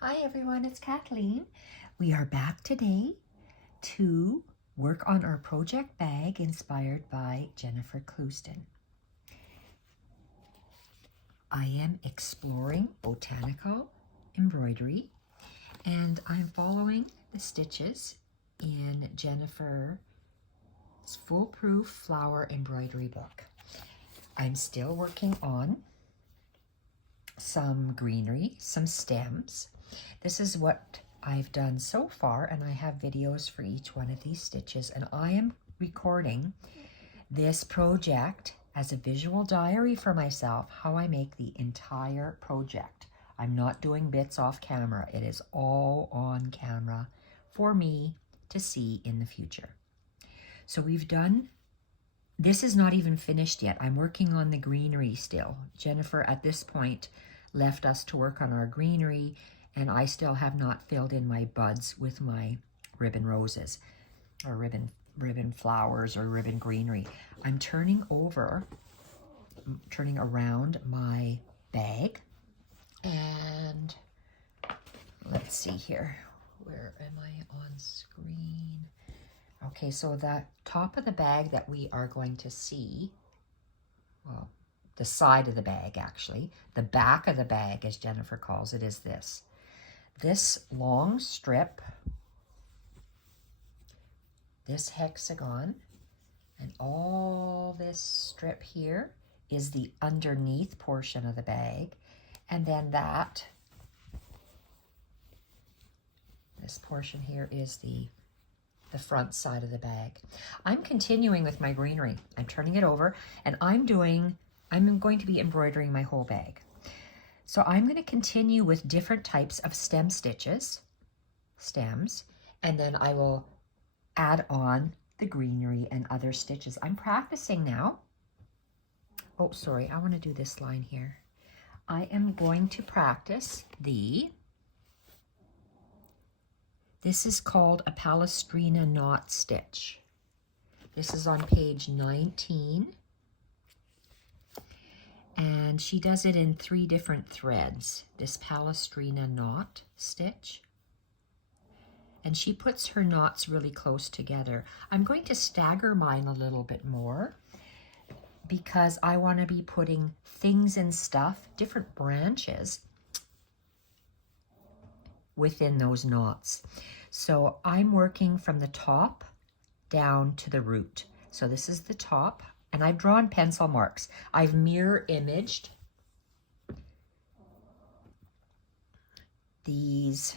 Hi everyone, it's Kathleen. We are back today to work on our project bag inspired by Jennifer Clouston. I am exploring botanical embroidery and I'm following the stitches in Jennifer's foolproof flower embroidery book. I'm still working on some greenery, some stems. This is what I've done so far, and I have videos for each one of these stitches, and I am recording this project as a visual diary for myself, how I make the entire project. I'm not doing bits off camera. It is all on camera for me to see in the future. So we've done, this is not even finished yet. I'm working on the greenery still. Jennifer, at this point, left us to work on our greenery, and I still have not filled in my buds with my ribbon roses or ribbon flowers or ribbon greenery. I'm turning around my bag, and let's see here. Where am I on screen? Okay, so the top of the bag that we are going to see, well, the side of the bag actually, the back of the bag as Jennifer calls it, is this. This long strip, this hexagon, and all this strip here is the underneath portion of the bag. And then this portion here is the front side of the bag. I'm continuing with my greenery. I'm turning it over, and I'm going to be embroidering my whole bag. So I'm going to continue with different types of stems, and then I will add on the greenery and other stitches. I'm practicing now. Oh, sorry, I want to do this line here. I am going to practice this is called a Palestrina Knot Stitch. This is on page 19. And she does it in 3 different threads, this Palestrina knot stitch. And she puts her knots really close together. I'm going to stagger mine a little bit more because I want to be putting things and stuff, different branches, within those knots. So I'm working from the top down to the root. So this is the top. And I've drawn pencil marks. I've mirror imaged these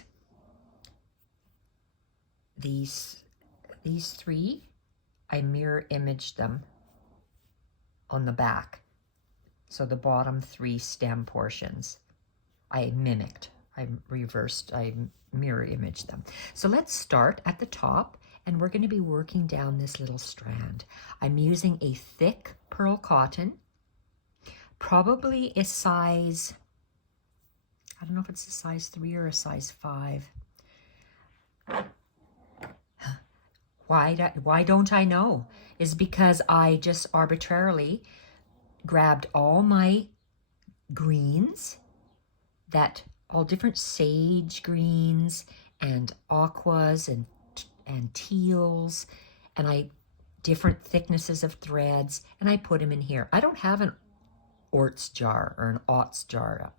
3. I mirror imaged them on the back. So the bottom 3 stem portions I mimicked. I mirror imaged them. So let's start at the top. And we're going to be working down this little strand. I'm using a thick pearl cotton, probably a size, I don't know if it's a size 3 or a size 5. Why don't I know? Is because I just arbitrarily grabbed all my greens, all different sage greens and aquas and teals, and different thicknesses of threads, and I put them in here. I don't have an Orts jar or an Otts jar.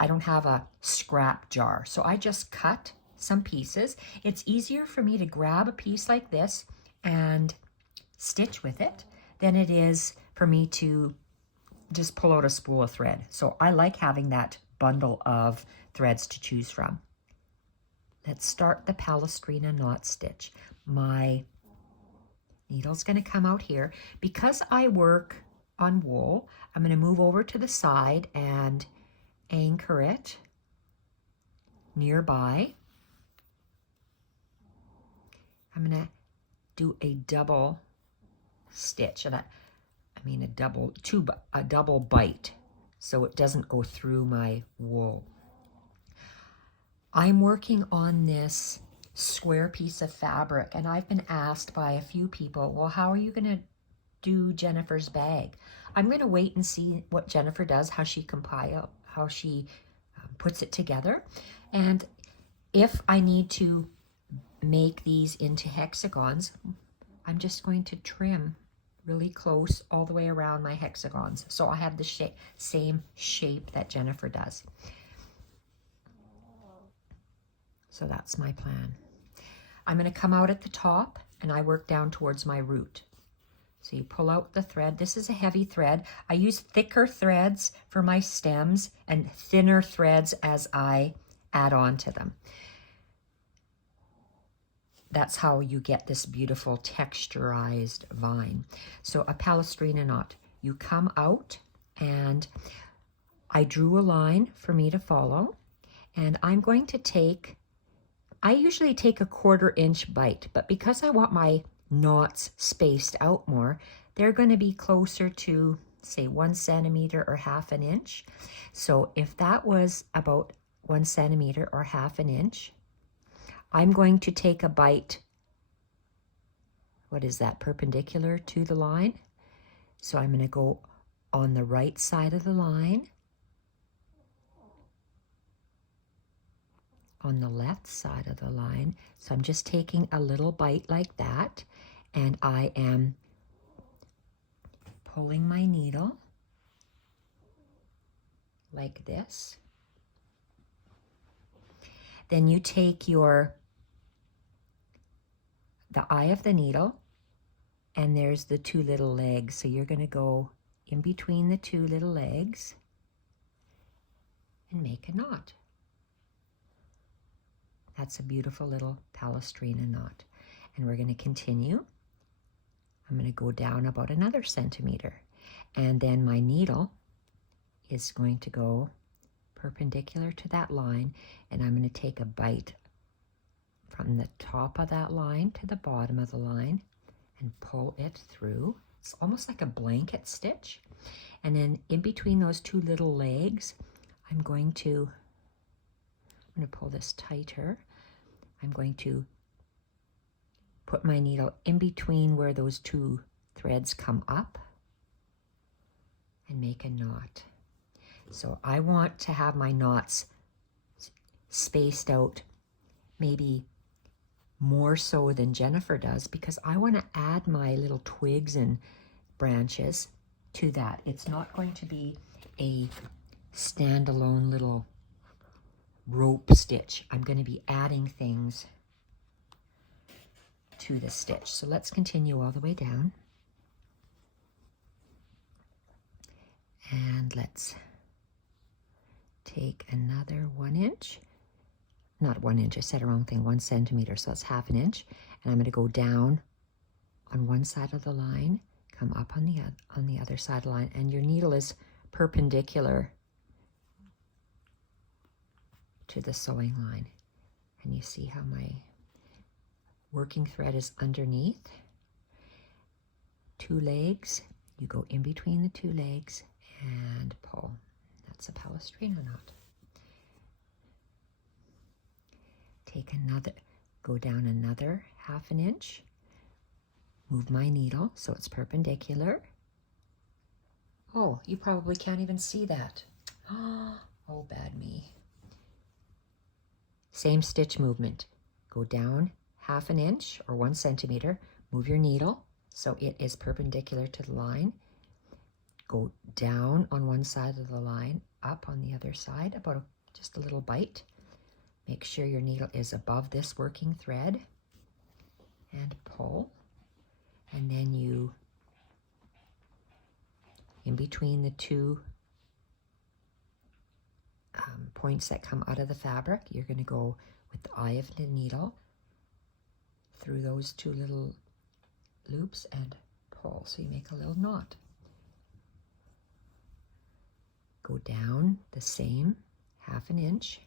I don't have a scrap jar, so I just cut some pieces. It's easier for me to grab a piece like this and stitch with it than it is for me to just pull out a spool of thread. So I like having that bundle of threads to choose from. Let's start the Palestrina knot stitch. My needle's going to come out here. Because I work on wool, I'm going to move over to the side and anchor it nearby. I'm going to do a double stitch, and a double bite, so it doesn't go through my wool. I'm working on this square piece of fabric, and I've been asked by a few people, well, how are you going to do Jennifer's bag? I'm going to wait and see what Jennifer does, how she puts it together. And if I need to make these into hexagons, I'm just going to trim really close all the way around my hexagons, so I have the same shape that Jennifer does. So that's my plan. I'm going to come out at the top and I work down towards my root. So you pull out the thread. This is a heavy thread. I use thicker threads for my stems and thinner threads as I add on to them. That's how you get this beautiful texturized vine. So a Palestrina knot. You come out, and I drew a line for me to follow, and I'm going to take, I usually take a 1/4 inch bite, but because I want my knots spaced out more, they're going to be closer to, say, 1 centimeter or 1/2 inch. So if that was about 1 centimeter or 1/2 inch, I'm going to take a bite, what is that, perpendicular to the line. So I'm going to go on the right side of the line, on the left side of the line. So I'm just taking a little bite like that, and I am pulling my needle like this. Then you take the eye of the needle, and there's the 2 little legs. So you're going to go in between the 2 little legs and make a knot. That's a beautiful little Palestrina knot. And we're going to continue. I'm going to go down about another centimeter. And then my needle is going to go perpendicular to that line, and I'm going to take a bite from the top of that line to the bottom of the line and pull it through. It's almost like a blanket stitch. And then in between those 2 little legs, I'm going to pull this tighter. I'm going to put my needle in between where those 2 threads come up and make a knot. So I want to have my knots spaced out maybe more so than Jennifer does, because I want to add my little twigs and branches to that. It's not going to be a standalone little rope stitch. I'm going to be adding things to the stitch. So let's continue all the way down. And let's take another 1 inch. Not 1 inch, I said the wrong thing, 1 centimeter, so that's 1/2 inch. And I'm going to go down on one side of the line, come up on the other side of the line, and your needle is perpendicular to the sewing line. And you see how my working thread is underneath. 2 legs, you go in between the 2 legs and pull. That's a Palestrina knot. Take another, go down another 1/2 inch, move my needle so it's perpendicular. Oh, you probably can't even see that. Oh, bad me. Same stitch movement. Go down 1/2 inch or 1 centimeter, move your needle so it is perpendicular to the line. Go down on one side of the line, up on the other side, about just a little bite. Make sure your needle is above this working thread and pull. And then you, in between the 2 points that come out of the fabric, you're going to go with the eye of the needle through those 2 little loops and pull. So you make a little knot. Go down the same 1/2 inch.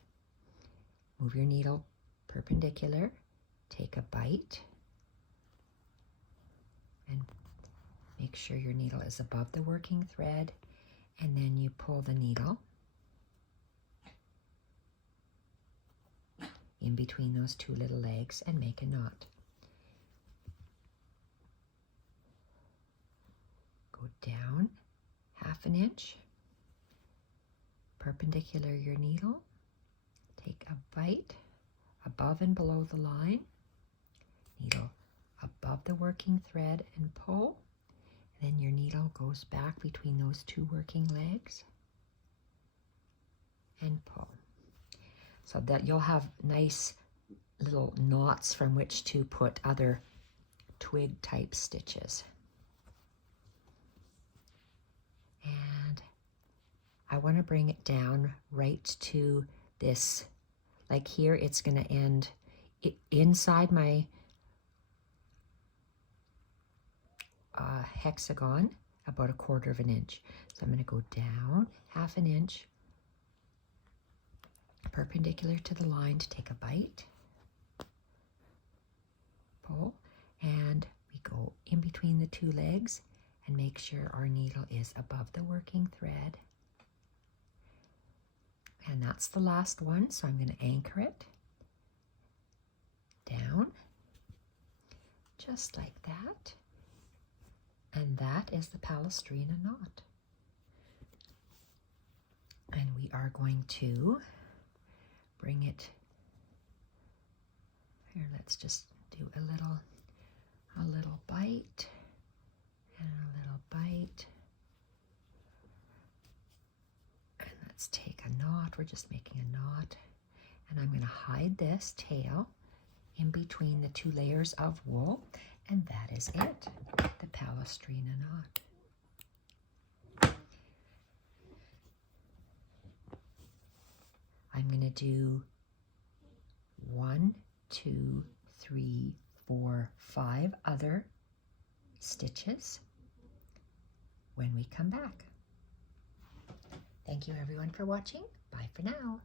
Move your needle perpendicular, take a bite, and make sure your needle is above the working thread, and then you pull the needle in between those 2 little legs and make a knot. Go down 1/2 inch, perpendicular your needle, take a bite above and below the line, needle above the working thread and pull. Then your needle goes back between those two working legs and pull. So that you'll have nice little knots from which to put other twig type stitches. And I want to bring it down right to this, like here it's going to end inside my hexagon about 1/4 of an inch. So I'm going to go down 1/2 inch perpendicular to the line to take a bite, pull, and we go in between the two legs and make sure our needle is above the working thread. And that's the last one, so I'm going to anchor it down just like that. And that is the Palestrina knot. And we are going to bring it here. Let's just do a little bite and a little bite. And let's take a knot. We're just making a knot. And I'm going to hide this tail in between the two layers of wool. And that is it, the Palestrina knot. I'm going to do 1, 2, 3, 4, 5 other stitches when we come back. Thank you everyone for watching. Bye for now.